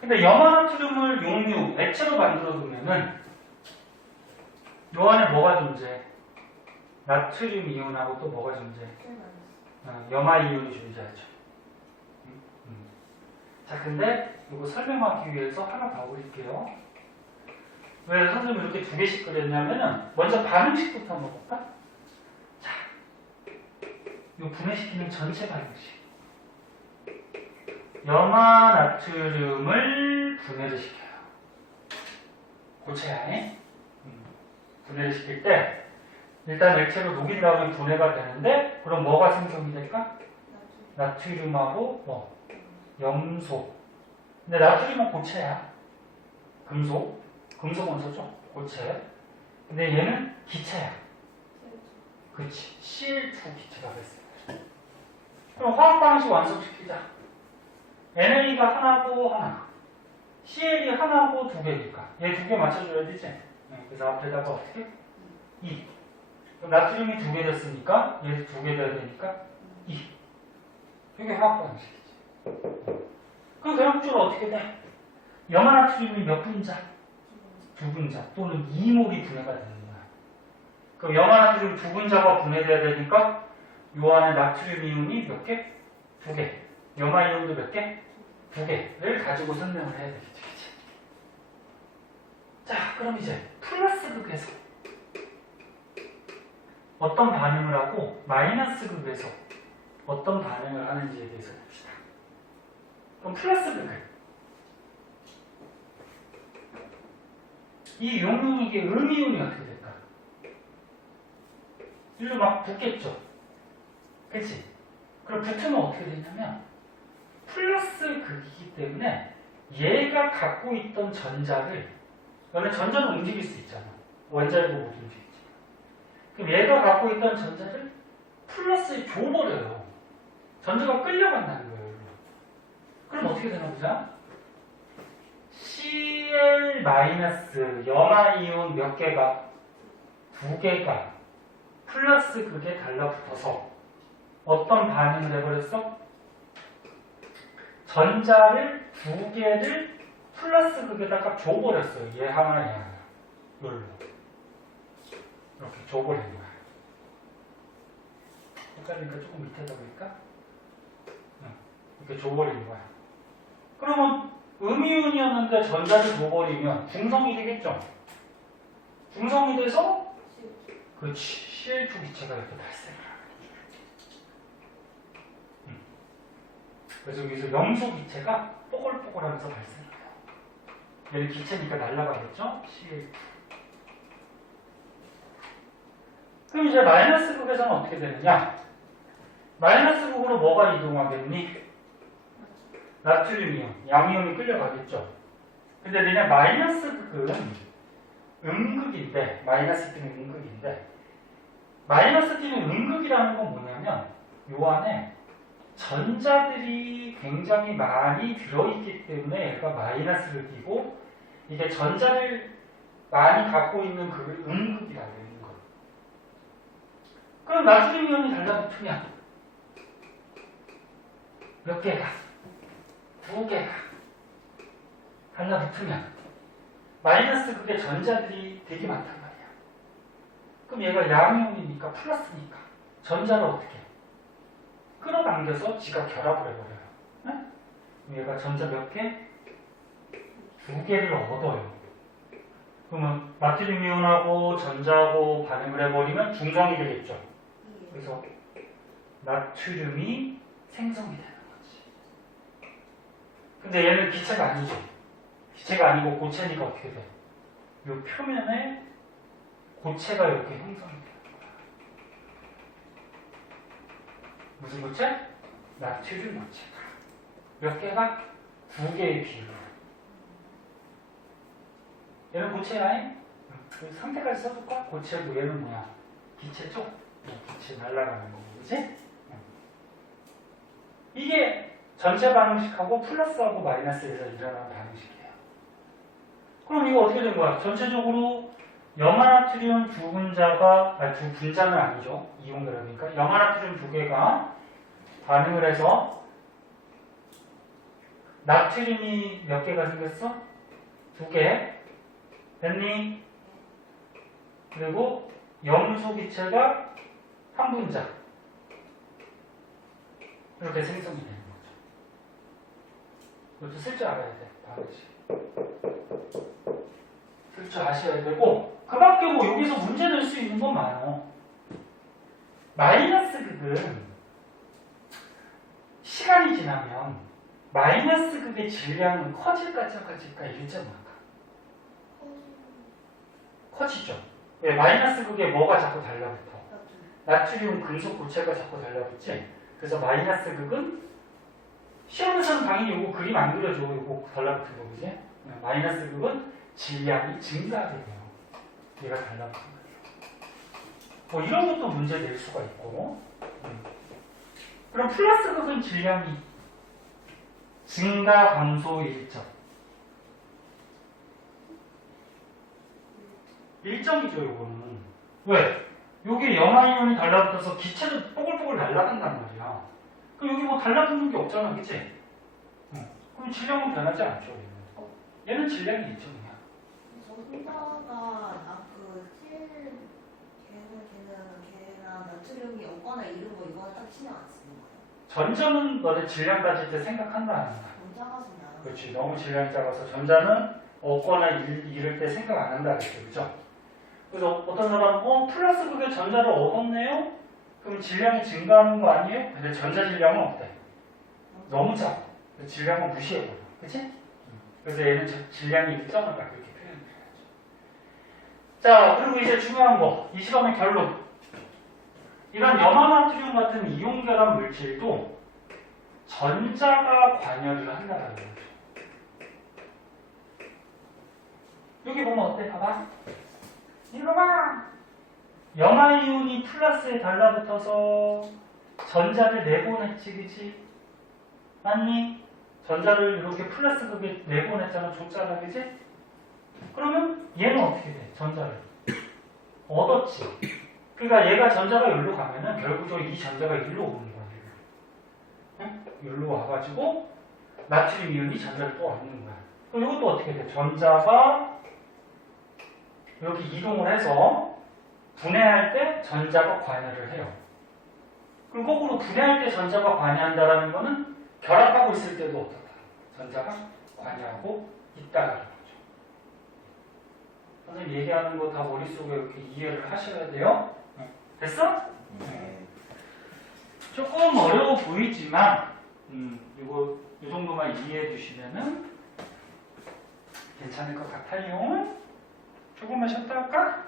근데 염화나트륨을 용융, 액체로 만들어두면은 요 안에 뭐가 존재해? 나트륨 이온하고 또 뭐가 존재해? 염화 이온이 존재하죠. 자, 근데 이거 설명하기 위해서 하나 더 그릴게요. 왜 선생님이 이렇게 두 개씩 그렸냐면은 먼저 반응식부터 한번 볼까? 자, 이 분해시키는 전체 반응식. 염화 나트륨을 분해를 시켜요. 고체야. 분해를 시킬 때 일단 액체로 녹인 다음에 분해가 되는데 그럼 뭐가 생성이 될까? 나트륨하고 뭐? 염소. 근데 나트륨은 고체야. 금속 원소죠. 고체. 근데 얘는 기체야. 그렇지. Cl2 기체가 됐어요. 그럼 화학 방식 완성시키자. NA가 하나고 하나. CL이 하나고 두 개니까. 얘 두 개 맞춰줘야 되지. 그래서 앞에다가 어떻게? 2. 그럼 나트륨이 두 개 됐으니까 얘 두 개 돼야 되니까 2. 이게 화학 방식이지. 그럼 결국적으로 어떻게 돼? 염화나트륨이 몇 분자? 두 분자 또는 2몰이 분해가 되는 거야. 그럼 염화나트륨 두 분자가 분해돼야 되니까 요 안에 나트륨 이온이 몇 개? 두 개. 염화 이온도 몇 개? 두 개를 가지고 설명을 해야 되겠지. 그치? 자, 그럼 이제 플러스 극에서 어떤 반응을 하고 마이너스 극에서 어떤 반응을 하는지에 대해서 봅시다. 그럼 플러스 극은 이 용융이게 음이온이 어떻게 될까? 일로 막 붙겠죠? 그치? 그럼 붙으면 어떻게 되냐면 플러스 극이기 때문에 얘가 갖고 있던 전자를 너네 전자는 움직일 수 있잖아. 원자력으로 못 움직이지. 그럼 얘가 갖고 있던 전자를 플러스에 줘버려요. 전자가 끌려간다는 거예요. 그럼 어떻게 되나 보자. Cl- 염화이온 몇 개가? 두 개가 플러스 극에 달라붙어서 어떤 반응을 해버렸어? 전자를 두 개를 플러스 극에다가 줘버렸어요. 얘 하나, 얘 하나. 이걸로. 이렇게 줘버린 거야. 헷갈리니까 조금 밑에다 보니까 이렇게 줘버린 거야. 그러면 음이온이었는데 전자를 줘버리면 중성이 되겠죠? 중성이 돼서 그렇지. Cl2 기체가 이렇게 발생을 하는 거야. 그래서 여기서 염소 기체가 뽀글뽀글하면서 발생해요. 얘는 기체니까 날아가겠죠? Cl2. 그럼 이제 마이너스 극에서는 어떻게 되느냐? 마이너스 극으로 뭐가 이동하겠니? 나트륨이온, 양이온이 끌려가겠죠? 근데 그냥 마이너스 극은 음극인데, 마이너스 T는 음극인데, 마이너스 T는 음극이라는 건 뭐냐면, 요 안에 전자들이 굉장히 많이 들어있기 때문에 얘가 마이너스를 띄고, 이게 전자를 많이 갖고 있는 그걸 음극이라고 하는 거예요. 그럼 나트륨 이온이 달라붙으면 몇 개가? 두 개가 달라붙으면 마이너스 극의 전자들이 되게 많단 말이야. 그럼 얘가 양이온이니까 플러스니까 전자를 어떻게 해? 끌어당겨서 지가 결합을 해버려요. 네? 얘가 전자 몇 개? 두 개를 얻어요. 그러면 나트륨 이온하고 전자하고 반응을 해버리면 중성이 되겠죠. 그래서 나트륨이 생성이 되는 거지. 근데 얘는 기체가 아니죠. 기체가 아니고 고체니까 어떻게 돼? 이 표면에 고체가 이렇게 형성이 되는 거야. 무슨 고체? 나트륨 고체가. 몇 개가? 두 개의 비율. 얘는 고체라인? 상태까지 써줄까? 고체고 얘는 뭐야? 기체죠? 기체 날아가는 거고, 그치? 이게 전체 반응식하고 플러스하고 마이너스에서 일어나는 반응식이에요. 그럼 이거 어떻게 된 거야? 전체적으로 염화나트륨 두 분자가, 두 분자는 아니죠. 이온 그러니까 염화나트륨 두 개가 반응을 해서 나트륨이 몇 개가 생겼어? 두 개. 됐니? 그리고 염소 기체가 한 분자. 이렇게 생성이 되는 거죠. 이것도 쓸 줄 알아야 돼. 반응식. 쓸 줄 아셔야 되고, 그 밖에 뭐 여기서 문제 낼 수 있는 건 많아요. 마이너스 극은 시간이 지나면 마이너스 극의 질량은 커질까 작아질까 1.5가 커지죠. 왜? 마이너스 극에 뭐가 자꾸 달라붙어? 나트륨 금속 고체가 자꾸 달라붙지. 그래서 마이너스 극은 시험에서는 당연히 이거 그림 안 그려줘. 이거 달라붙은 거 그지? 마이너스 극은 질량이 증가하게 돼요. 얘가 달라붙는 거예요. 뭐 이런 것도 문제 낼 수가 있고. 그럼 플러스 극은 질량이 증가 감소 일정. 일정이죠, 요거는. 왜? 여기 염화이온이 달라붙어서 기체도 뽀글뽀글 날아간단 말이야. 그럼 여기 뭐 달라붙는 게 없잖아, 그치? 그럼 질량은 변하지 않죠, 얘는 질량이 일정이야. 저 혼자가 걔랑 나트륨이 없거나 이런 거 이거는 딱 신경 안 쓰는 거예요. 전자는 너네 질량 따질 때 생각한다, 안 한다? 혼자가서 그냥. 그렇지. 너무 질량이 작아서 전자는 없거나 이럴 때 생각 안 한다, 그랬죠, 그죠? 그래서 어떤 사람은, 플러스 극에 전자를 얻었네요? 그럼 질량이 증가하는 거 아니에요? 근데 전자 질량은 어때? 너무 작아. 질량은 무시해버려. 그치? 그래서 얘는 질량이 일정하다. 그렇게 표현해야죠. 자, 그리고 이제 중요한 거. 이 시험의 결론. 이런 염화나트륨 같은 이온결합 물질도 전자가 관여를 한다는 거죠. 여기 보면 어때? 봐봐. 이거 봐. 염화이온이 플러스에 달라붙어서 전자를 내보냈지, 그치? 맞니? 전자를 이렇게 플러스 극에 내보냈잖아, 줬잖아, 그치? 그러면 얘는 어떻게 돼? 전자를 얻었지. 그러니까 얘가 전자가 여기로 가면은 결국적으로 이 전자가 일로 오는 거야. 응? 여기로 와가지고 나트륨 이온이 전자를 또 얻는 거야. 그럼 이것도 어떻게 돼? 전자가 여기 이동을 해서 분해할 때 전자가 관여를 해요. 그럼 거꾸로 분해할 때 전자가 관여한다는 거는 결합하고 있을 때도 어떻다? 전자가 관여하고 있다는 거죠. 선생님 얘기하는 거 다 머릿속에 이렇게 이해를 하셔야 돼요. 됐어? 조금 어려워 보이지만 이거 이 정도만 이해해 주시면은 괜찮을 것 같아요. 조금만 쉬었다 할까?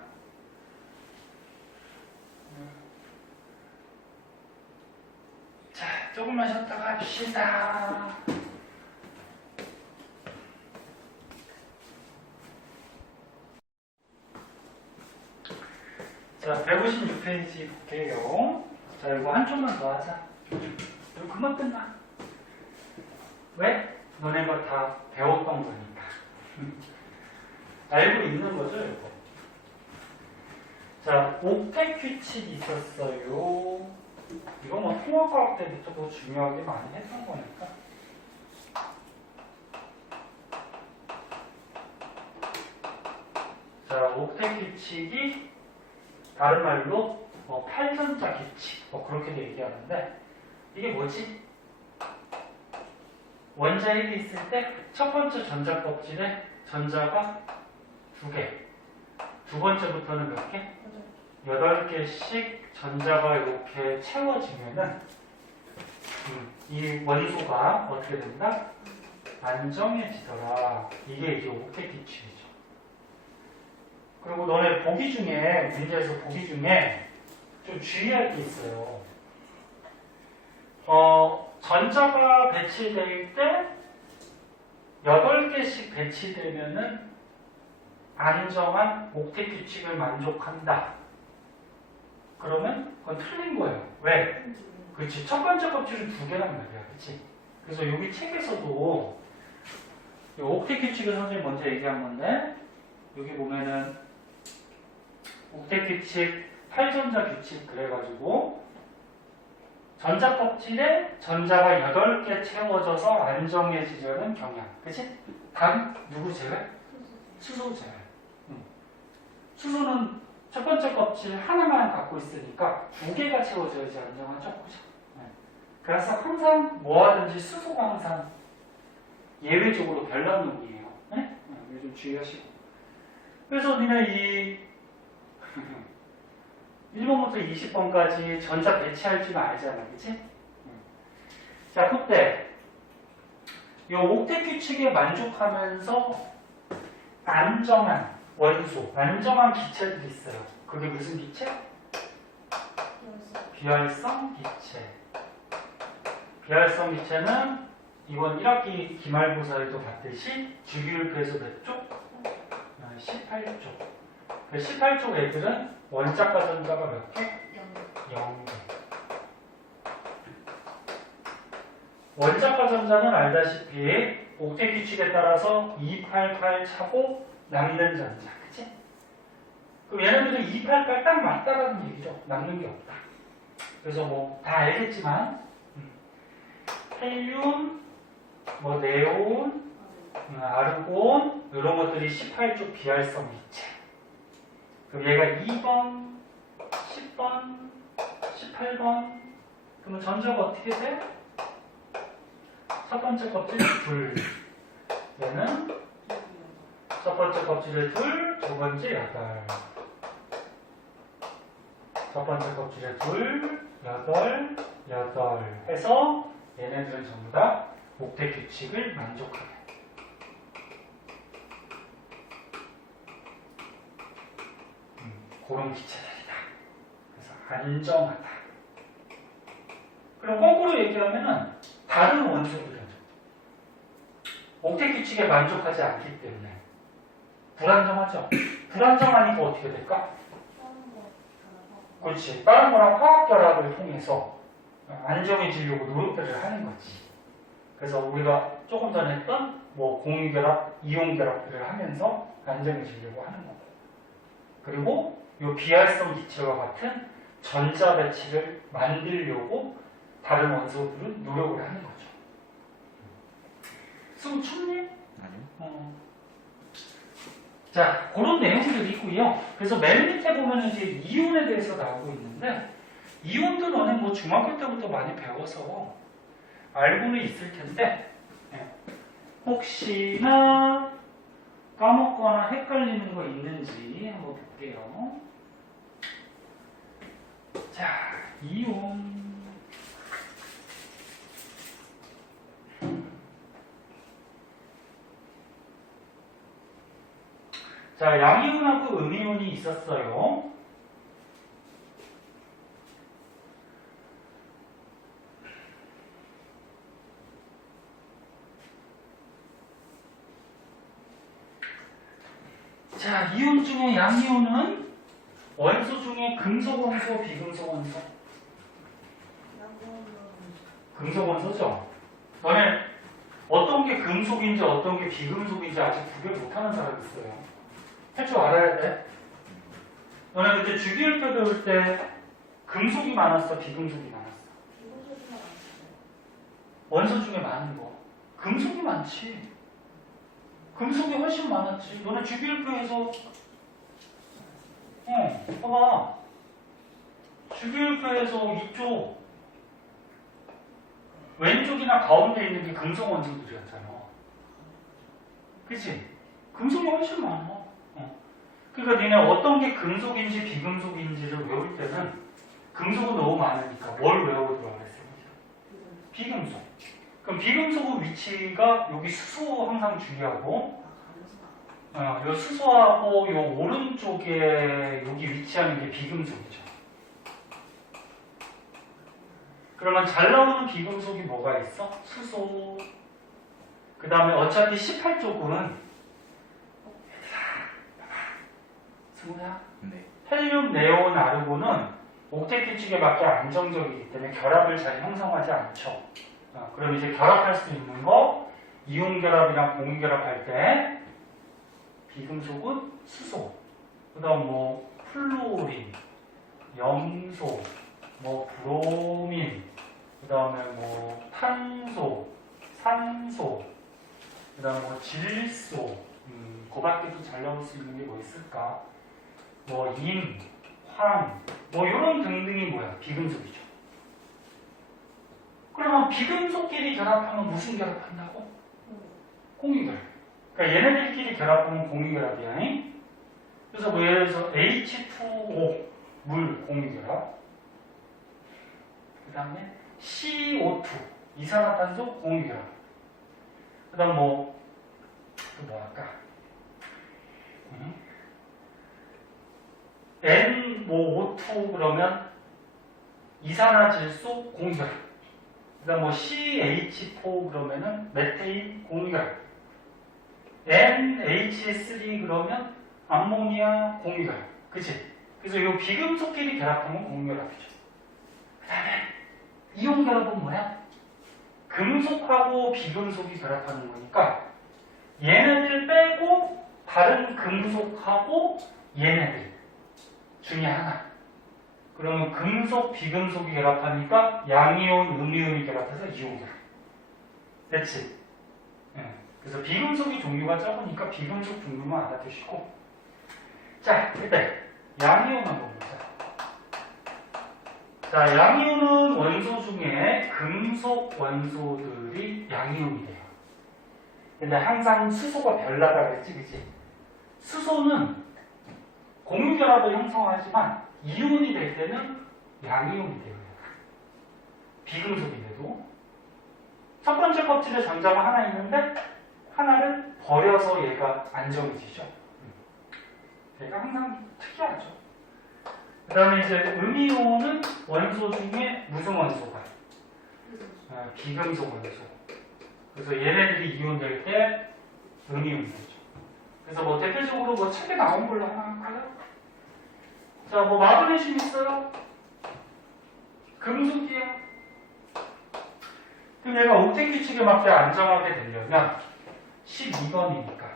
자, 조금만 쉬었다가 합시다. 자, 156페이지 볼게요. 자, 이거 한 쪽만 더 하자. 이거 금방 끝나. 왜? 너네가 다 배웠던 거니까. 알고 있는 거죠, 이거. 자, 옥텟 규칙이 있었어요. 이거 뭐 통합과학 때부터도 중요하게 많이 했던 거니까. 자, 옥텟 규칙이 다른 말로 팔전자 규칙 그렇게도 얘기하는데 이게 뭐지? 원자 1이 있을 때 첫 번째 전자 껍질에 전자가 2개, 두 번째부터는 몇 개? 8개씩 전자가 이렇게 채워지면은 이 원소가 어떻게 된다? 안정해지더라. 이게 이제 옥텟 규칙이죠. 그리고 너네 보기 중에 문제에서 보기 중에 좀 주의할 게 있어요. 전자가 배치될 때 8개씩 배치되면은 안정한 옥텟 규칙을 만족한다. 그러면 그건 틀린 거예요. 왜? 그렇지. 첫 번째 껍질은 2개란 말이야. 그렇지? 그래서 여기 책에서도 이 옥텟 규칙을 선생님 먼저 얘기한 건데 여기 보면은 옥텟 규칙, 8전자 규칙 그래가지고 전자 껍질에 전자가 8개 채워져서 안정해지려는 경향. 그치? 단 누구 제외? 수소 제외. 수소는 첫 번째 껍질 하나만 갖고 있으니까 2개가 채워져야지 안정하죠. 그죠? 그래서 항상 뭐하든지 수소가 항상 예외적으로 별난놈이에요. 네? 이거 좀 주의하시고. 그래서 니네 이 1번부터 20번까지 전자 배치할 줄 알잖아. 그치? 자, 그때 이 옥텟 규칙에 만족하면서 안정한 원소, 안정한 기체들이 있어요. 그게 무슨 기체? 비활성 기체. 비활성 기체는 이번 1학기 기말고사에도 봤듯이 주기율표에서 몇 쪽? 18쪽. 그 18쪽 애들은 원자과 전자가 몇 개? 0개. 원자과 전자는 알다시피 옥텟 규칙에 따라서 288 차고 남는 전자. 그치? 그럼 얘네들은 288 딱 맞다라는 얘기죠. 남는 게 없다. 그래서 뭐 다 알겠지만 헬륨, 뭐 네온, 아르곤 이런 것들이 18쪽 비활성 기체. 그럼 얘가 2번, 10번, 18번. 그러면 전자가 어떻게 돼? 첫 번째 껍질 둘. 얘는 첫 번째 껍질에 둘, 두 번째 여덟. 첫 번째 껍질에 둘, 여덟, 여덟 해서 얘네들은 전부 다 옥텟 규칙을 만족하게. 그런 기체들이다. 그래서 안정하다. 그럼 거꾸로 얘기하면은 다른 원소들은 옥텟 규칙에 만족하지 않기 때문에 불안정하죠. 불안정하니까 어떻게 될까? 그렇지. 다른 거랑 화학 결합을 통해서 안정해지려고 노력들을 하는 거지. 그래서 우리가 조금 전에 했던 뭐 공유 결합, 이온 결합들을 하면서 안정해지려고 하는 거고. 그리고 이 비활성 기체와 같은 전자 배치를 만들려고 다른 원소들은 노력을 하는 거죠. 숨 춥니? 아니요. 자, 그런 내용들이 있고요. 그래서 맨 밑에 보면 이제 이온에 대해서 나오고 있는데, 이온도 너네 뭐 중학교 때부터 많이 배워서 알고는 있을 텐데, 혹시나 까먹거나 헷갈리는 거 있는지 한번 볼게요. 자, 이온. 자, 양이온하고 음이온이 있었어요. 자, 이온 중에 양이온은 원소 중에 금속 원소, 비금속 원소? 금속 원소죠? 너네 어떤 게 금속인지 어떤 게 비금속인지 아직 구별 못하는 사람 있어요. 할 줄 알아야 돼. 너네 그때 주기율표 배울 때 금속이 많았어, 비금속이 많았어? 원소 중에 많은 거. 금속이 많지. 금속이 훨씬 많았지. 너네 주기율표에서 봐봐. 주기율표에서 이쪽 왼쪽이나 가운데 있는 게 금속 원소들이었잖아. 그치? 금속이 훨씬 많아. 그러니까 니네 어떤 게 금속인지 비금속인지를 외울 때는 금속은 너무 많으니까 뭘 외워두라고 그랬어요? 비금속. 그럼 비금속의 위치가 여기 수소 항상 중요하고, 요 수소하고 요 오른쪽에 여기 위치하는 게 비금속이죠. 그러면 잘 나오는 비금속이 뭐가 있어? 수소. 그 다음에 어차피 18쪽은 승우야? 네. 헬륨, 네온, 아르곤은 옥텟 규칙에 맞게 안정적이기 때문에 결합을 잘 형성하지 않죠. 그럼 이제 결합할 수 있는 거 이온 결합이랑 공유 결합할 때 비금속은 수소, 그다음 뭐 플루오린, 염소, 뭐 브로민, 그다음에 뭐 탄소, 산소, 그다음에 뭐 질소, 그 밖에도 잘 나올 수 있는 게 뭐 있을까? 뭐 임, 황, 뭐 이런 등등이 뭐야? 비금속이죠. 그러면 비금속끼리 결합하면 무슨 결합한다고? 공유결합. 그러니까 얘네들끼리 결합하면 공유결합이야. 그래서 뭐 예를 들어서 H2O 물 공유결합, 그 다음에 CO2 이산화탄소 공유결합, 그 다음 뭐 할까? 뭐 O2 그러면 이산화질소 공유결합. 그다음 뭐 CH4 그러면은 메테인 공유결합. NH3 그러면 암모니아 공유결합. 그치? 그래서 이 비금속끼리 결합하면 공유결합이죠. 그 다음에 이온결합은 뭐야? 금속하고 비금속이 결합하는 거니까 얘네들 빼고 다른 금속하고 얘네들 중에 하나. 그러면 금속, 비금속이 결합하니까 양이온, 음이온이 결합해서 이온결합. 됐지? 네. 그래서 비금속이 종류가 적으니까 비금속 종류만 알아두시고. 자, 그때 양이온 한번 보자. 자, 양이온은 원소 중에 금속 원소들이 양이온이 돼요. 근데 항상 수소가 별나다 그랬지, 그치? 수소는 공유결합을 형성하지만 이온이 될 때는 양이온이 돼요. 비금속인데도. 첫 번째 껍질에 전자가 하나 있는데 하나를 버려서 얘가 안정해지죠. 얘가 항상 특이하죠. 그 다음에 이제 음이온은 원소 중에 무슨 원소가? 비금속 원소. 그래서 얘네들이 이온될 때 음이온이 되죠. 그래서 뭐 대표적으로 뭐 책에 나온 걸로 하나 할까요? 자, 뭐 마그네슘 있어요? 금속이야. 그럼 얘가 옥텟 규칙에 맞게 안정하게 되려면 12번이니까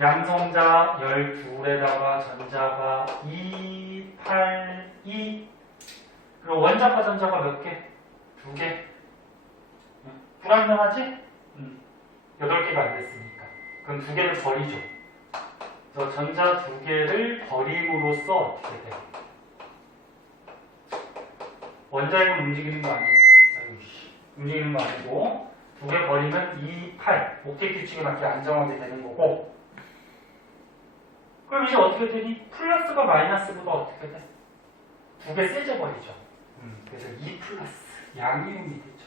양성자 12에다가 전자가 2, 8, 2 그리고 원자과 전자가 몇 개? 2개. 불안정하지? 8개가 안 됐으니까. 그럼 2개를 버리죠. 그래서 전자 2개를 버림으로써 어떻게 돼? 원자핵은 움직이는 거 아니고, 움직이는 거 아니고, 2개 버리면 2, 8. 옥텟 규칙에 맞게 안정하게 되는 거고. 그럼 이제 어떻게 되니? 플러스가 마이너스보다 어떻게 돼? 2개 세져버리죠. 그래서 2 플러스. 양이온이 되죠.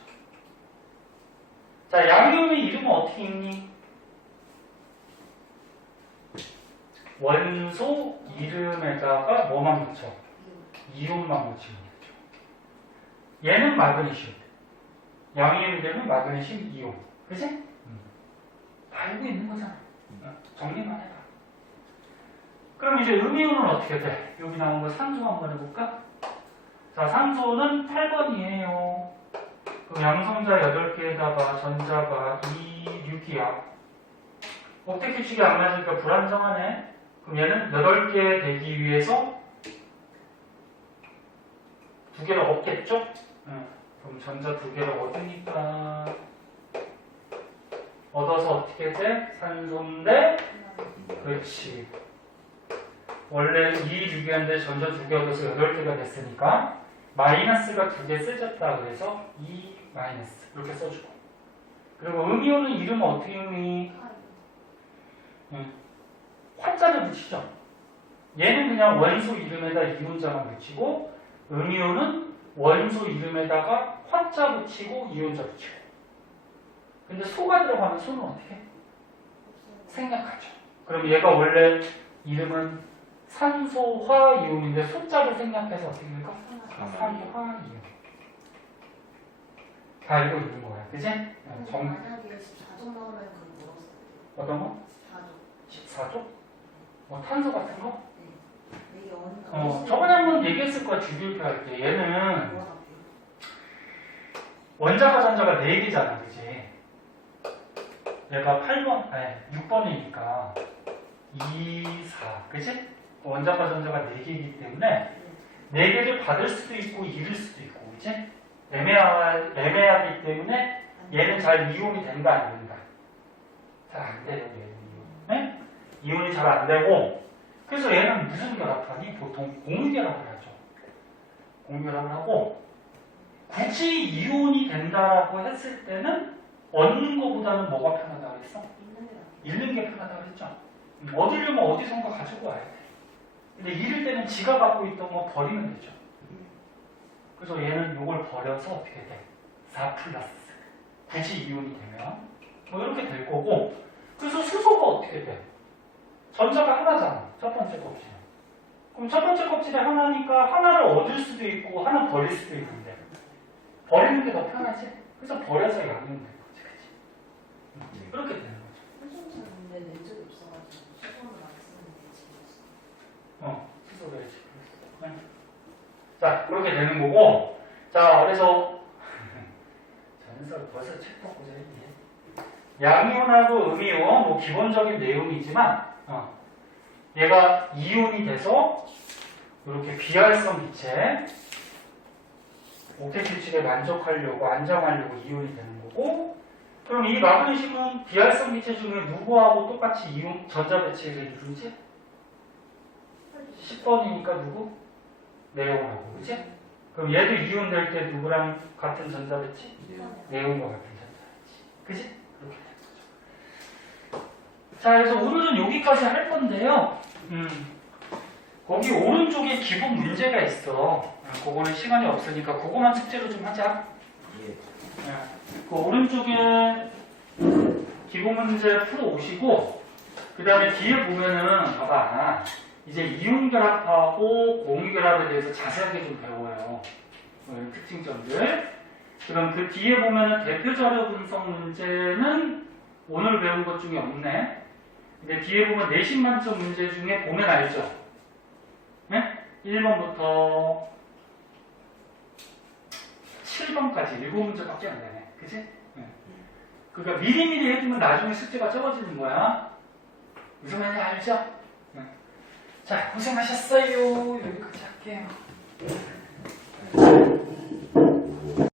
자, 양이온의 이름은 어떻게 읽니? 원소 이름에다가 뭐만 붙여? 이온만 붙이면 되죠. 얘는 마그네슘. 양이온이 되면 마그네슘 이온. 그치? 다 알고 있는 거잖아. 정리만 해봐. 그럼 이제 음이온은 어떻게 돼? 여기 나온 거 산소 한번 해볼까? 자, 산소는 8번이에요. 그럼 양성자 8개에다가 전자가 2, 6이야. 옥텟 규칙이 안 맞으니까 불안정하네. 그럼 얘는 8개 되기 위해서 2개를 얻겠죠? 그럼 전자 2개를 얻으니까 얻어서 어떻게 돼? 산소인데 그렇지. 원래 2, 6이었는데 전자 2개 얻어서 8개가 됐으니까 마이너스가 2개 세졌다 그래서 2 마이너스 이렇게 써주고. 그리고 음이온은 이름은 어떻게 읽니? 화자를 붙이죠. 얘는 그냥 원소 이름에다 이온자만 붙이고 음이온은 원소 이름에다가 화자 붙이고 이온자 붙이고. 근데 소가 들어가면 소는 어떻게 해? 생략하죠. 그럼 얘가 원래 이름은 산소화 이온인데 소자를 생략해서 어떻게 될까? 산화 이온. 다 알고 있는 거야. 그치? 만약에 14종 나오면 그거 물었어요. 어떤 거? 14종. 14조? 뭐 탄소 같은 거? 이게 어느 저번에 한번 얘기했을 거야. 주기율표 할 때. 얘는 뭐가 원자과 전자가 4개잖아. 그치? 얘가 8번, 아니 6번이니까 2, 4. 그치? 원자과 전자가 4개이기 때문에 4개를 받을 수도 있고 잃을 수도 있고. 그치? 애매하기 때문에 얘는 잘 이온이 된다 안 된다? 잘 안 돼요. 얘는 이온. 네? 이온이 잘 안 되고 그래서 얘는 무슨 결합하니? 보통 공유결합을 하죠. 공유결합을 하고 굳이 이온이 된다라고 했을 때는 얻는 것보다는 뭐가 편하다고 했어? 잃는 게 편하다고 했죠. 얻으려면 어디선가 가지고 와야 돼. 근데 잃을 때는 지가 갖고 있던 거 버리면 되죠. 그래서 얘는 이걸 버려서 어떻게 돼? 4 플러스. 굳이 이온이 되면 뭐 이렇게 될 거고. 그래서 수소가 어떻게 돼? 전자가 하나잖아. 첫 번째 껍질은. 그럼 첫 번째 껍질에 하나니까 하나를 얻을 수도 있고 하나 버릴 수도 있는데 버리는 게 더 편하지? 그래서 버려서 양이면 되는 거지, 그치? 그렇게 되는 거죠. 한정차는 근데 낸 적이 없어가지고 수건을 안 쓰는 게 재밌어. 스스로 해야지. 네. 자, 그렇게 되는 거고. 자, 그래서 전설 벌써 책 바꾸자 했네. 양이온하고 음이온 뭐 기본적인 내용이지만 얘가 이온이 돼서 이렇게 비활성 기체 옥텟 규칙에 만족하려고 안정하려고 이온이 되는 거고, 그럼 이 마그네슘은 비활성 기체 중에 누구하고 똑같이 이온 전자 배치를 이루지? 10번이니까 누구? 네온하고, 그치? 그럼 얘도 이온 될 때 누구랑 같은 전자 배치? 네온과 같은 전자 배치. 그치? 그렇게 되는 거죠. 자, 그래서 오늘은 여기까지 할 건데요. 거기 오른쪽에 기본 문제가 있어. 그거는 시간이 없으니까 그거만 숙제로 좀 하자. 예. 그 오른쪽에 기본 문제 풀어 오시고, 그 다음에 뒤에 보면은 봐봐. 이제 이온 결합하고 공유 결합에 대해서 자세하게 좀 배워요. 이런 특징점들. 그럼 그 뒤에 보면은 대표 자료 분석 문제는 오늘 배운 것 중에 없네. 근데 뒤에 보면 내신 만점 문제 중에 보면 알죠? 네? 1번부터 7번까지 7문제밖에 안 되네. 그치? 네. 그러니까 미리미리 해두면 나중에 숙제가 적어지는 거야. 무슨 말인지 알죠? 네. 자, 고생하셨어요. 여기까지 할게요.